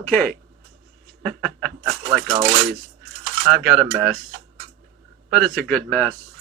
Okay. Like always, I've got a mess, but it's a good mess.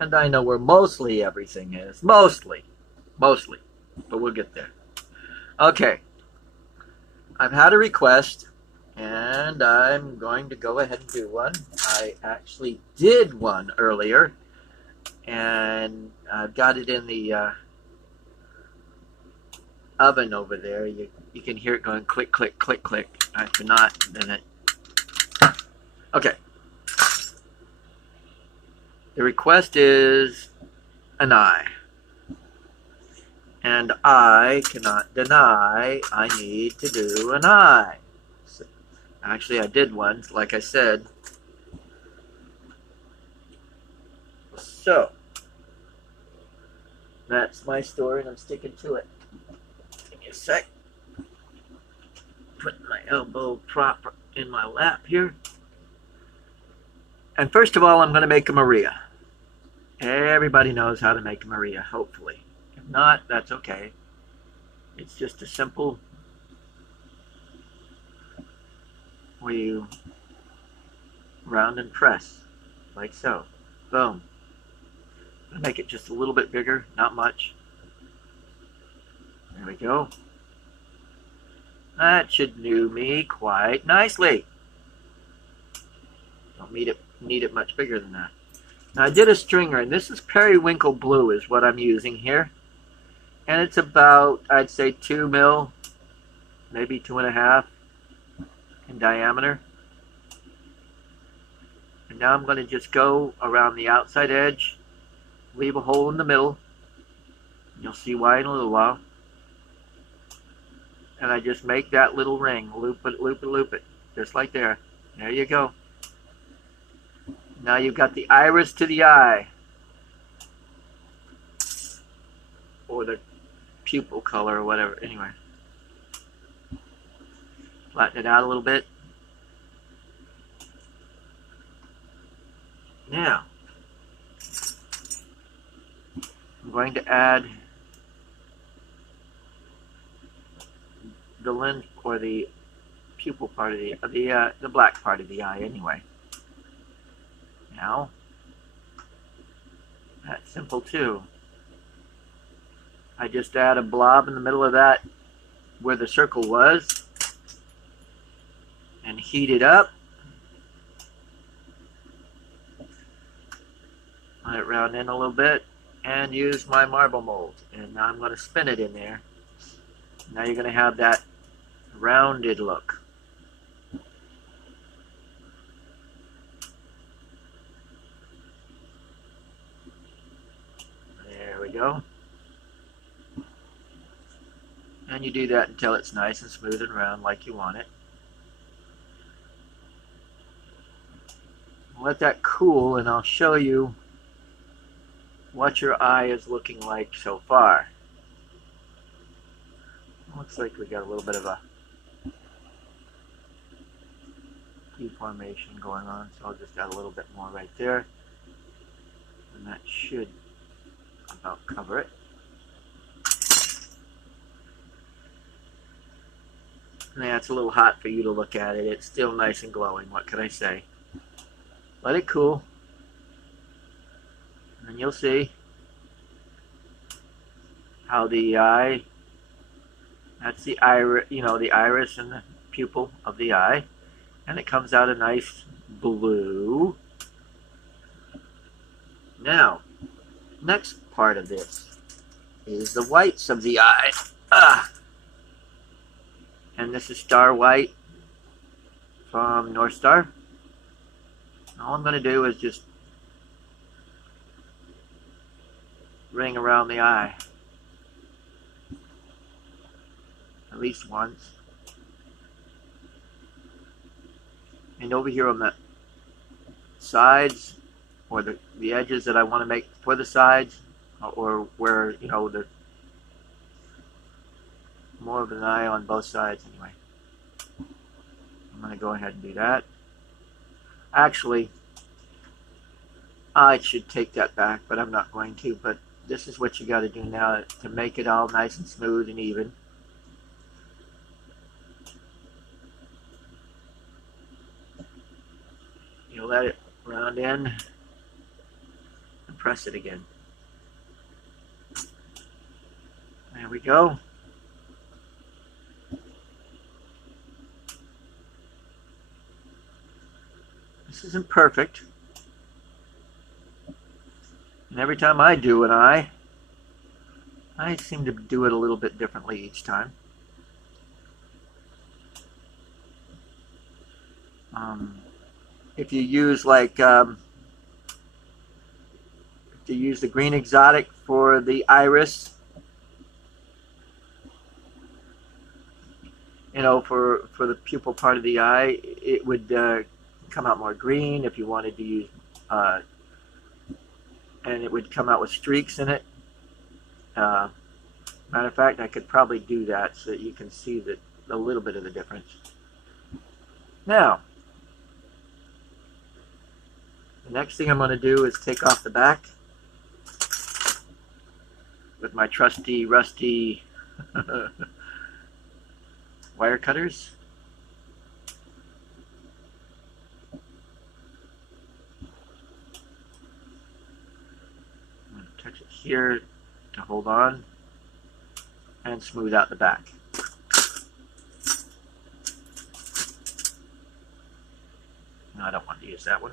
And I know where mostly everything is. Mostly. But we'll get there. Okay. I've had a request, and I'm going to go ahead and do one. I actually did one earlier, and I've got it in the oven over there. You can hear it going click, click, click, click. I cannot, then it. Okay. The request is an eye. And I cannot deny I need to do an eye. So, actually, I did one, like I said. So, that's my story, and I'm sticking to it. Give me a sec. Put my elbow proper in my lap here. And first of all, I'm going to make a Maria. Everybody knows how to make a Maria, hopefully. If not, that's okay. It's just a simple where you round and press, like so. Boom. I'm going to make it just a little bit bigger, not much. There we go. That should do me quite nicely. Don't need it much bigger than that. Now I did a stringer, and this is periwinkle blue is what I'm using here. And it's about, I'd say 2 mil, maybe 2.5 in diameter. And now I'm going to just go around the outside edge, leave a hole in the middle. You'll see why in a little while. And I just make that little ring, loop it, loop it, loop it, just like there. There you go. Now you've got the iris to the eye, or the pupil color, or whatever. Anyway, flatten it out a little bit. Now, I'm going to add the lens, or the pupil part of the black part of the eye, anyway. Now, that's simple too. I just add a blob in the middle of that where the circle was and heat it up. Let it round in a little bit and use my marble mold. And now I'm going to spin it in there. Now you're going to have that rounded look. There we go. And you do that until it's nice and smooth and round like you want it. Let that cool, and I'll show you what your eye is looking like so far. Looks like we got a little bit of a deformation going on, so I'll just add a little bit more right there, and that should about cover it. Yeah, it's a little hot for you to look at it. It's still nice and glowing. What can I say? Let it cool, and you'll see how the eye, that's the iris, the iris and the pupil of the eye, and it comes out a nice blue. Now, next part of this is the whites of the eye. And this is Star White from North Star. All I'm going to do is just ring around the eye at least once. And over here on the sides, or the edges that I want to make for the sides, or where, the more of an eye on both sides anyway. I'm going to go ahead and do that. Actually, I should take that back, but I'm not going to. But this is what you got to do now to make it all nice and smooth and even. let it round in and press it again. There we go. This isn't perfect. And every time I do an eye, I seem to do it a little bit differently each time. If you use if you use the green exotic for the iris, you know, for the pupil part of the eye, it would come out more green. If you wanted to use, and it would come out with streaks in it. Matter of fact, I could probably do that so that you can see a little bit of the difference. Now, the next thing I'm going to do is take off the back with my trusty, rusty wire cutters. I'm going to touch it here to hold on and smooth out the back. No, I don't want to use that one.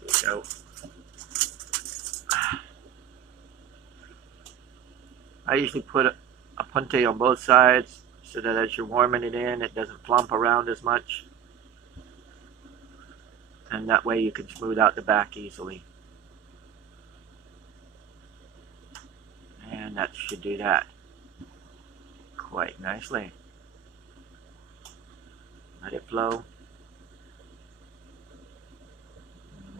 Here we go. I usually put a punte on both sides so that as you're warming it in, it doesn't flump around as much. And that way you can smooth out the back easily. And that should do that quite nicely. Let it flow.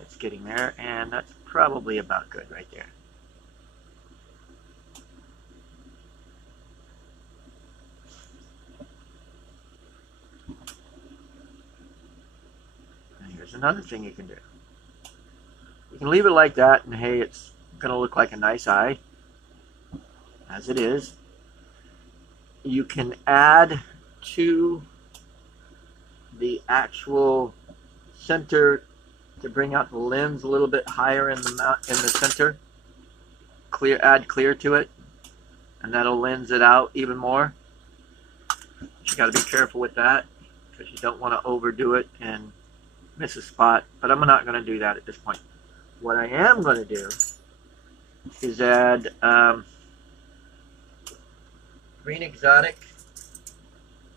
It's getting there, and that's probably about good right there. And here's another thing you can do. You can leave it like that, and hey, it's going to look like a nice eye, as it is. You can add to the actual center to bring out the lens a little bit higher in the center. Add clear to it, and that'll lens it out even more. You got to be careful with that because you don't want to overdo it and miss a spot. But I'm not going to do that at this point. What I am going to do is add green exotic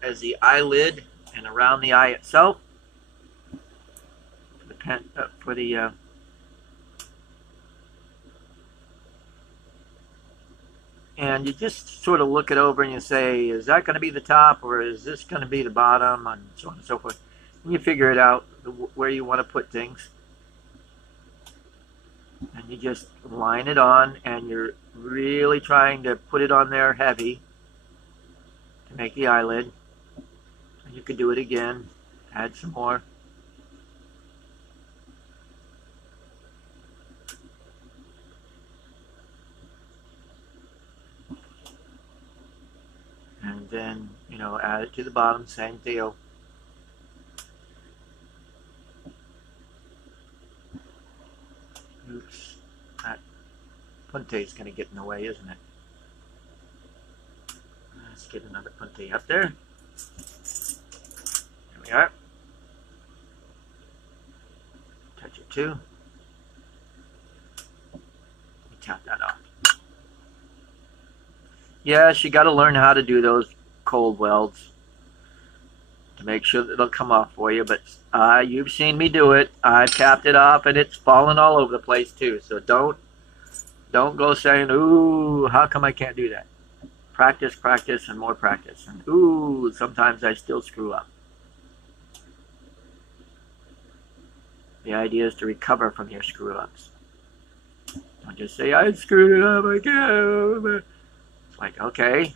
as the eyelid and around the eye itself. And you just sort of look it over and you say, is that going to be the top or is this going to be the bottom, and so on and so forth. And you figure it out where you want to put things. And you just line it on, and you're really trying to put it on there heavy to make the eyelid. And you could do it again, add some more. And then, you know, add it to the bottom, same deal. Oops, that punte is going to get in the way, isn't it? Let's get another punte up there. There we are. Touch it too. Let me tap that off. Yes, you got to learn how to do those cold welds to make sure that they'll come off for you. But you've seen me do it. I've tapped it off, and it's fallen all over the place too. So don't go saying, "Ooh, how come I can't do that?" Practice, practice, and more practice. And ooh, sometimes I still screw up. The idea is to recover from your screw-ups. Don't just say, "I screwed it up again." It's like, okay,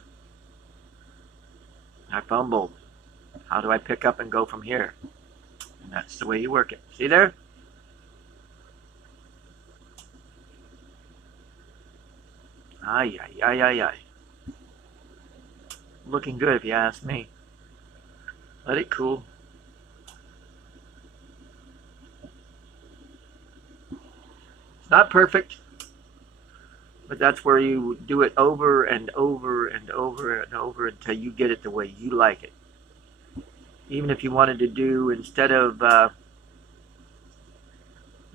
I fumbled. How do I pick up and go from here? And that's the way you work it. See there? Ay, ay, ay, ay, ay. Looking good if you ask me. Let it cool. Not perfect, but that's where you do it over and over and over and over until you get it the way you like it. Even if you wanted to do, instead of the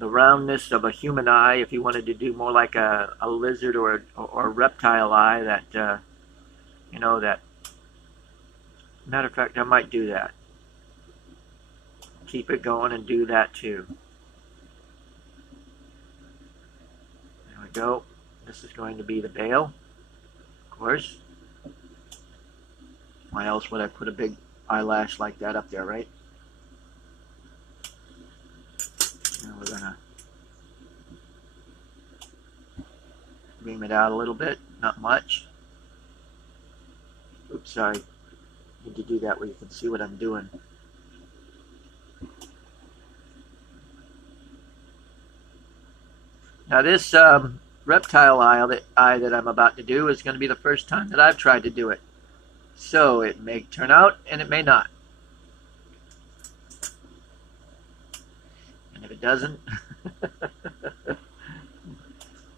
roundness of a human eye, if you wanted to do more like a lizard or a reptile eye, that, you know, that, matter of fact, I might do that. Keep it going and do that too. There we go. This is going to be the veil, of course. Why else would I put a big eyelash like that up there, right? And we're gonna beam it out a little bit, not much. Oops, sorry. Need to do that where you can see what I'm doing. Now this reptile eye that I'm about to do is going to be the first time that I've tried to do it. So it may turn out and it may not. And if it doesn't,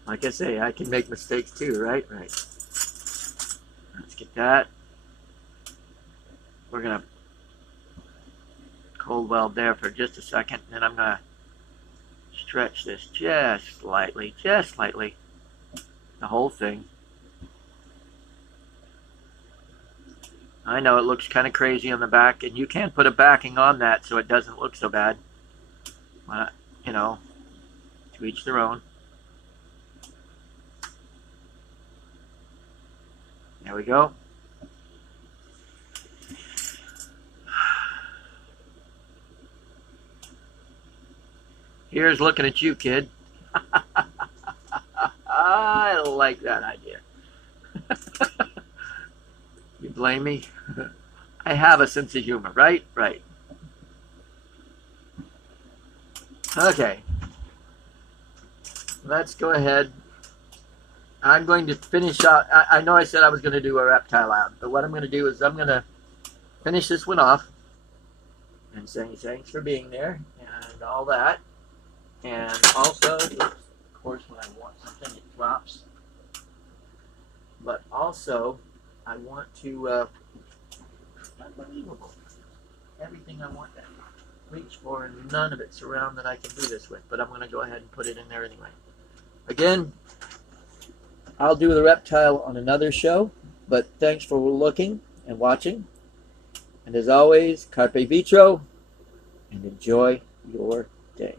like I say, I can make mistakes too, right? Right. Let's get that. We're going to cold weld there for just a second, and then I'm going to stretch this just slightly, the whole thing. I know it looks kind of crazy on the back, and you can put a backing on that so it doesn't look so bad. But, you know, to each their own. There we go. Here's looking at you, kid. I like that idea. You blame me? I have a sense of humor, right? Right. Okay. Let's go ahead. I'm going to finish out. I know I said I was going to do a reptile out, but what I'm going to do is I'm going to finish this one off and say thanks for being there and all that. And also, of course, when I want something, it drops. But also, I want to, unbelievable, everything I want to reach for, and none of it's around that I can do this with. But I'm going to go ahead and put it in there anyway. Again, I'll do the reptile on another show, but thanks for looking and watching. And as always, carpe vitro, and enjoy your day.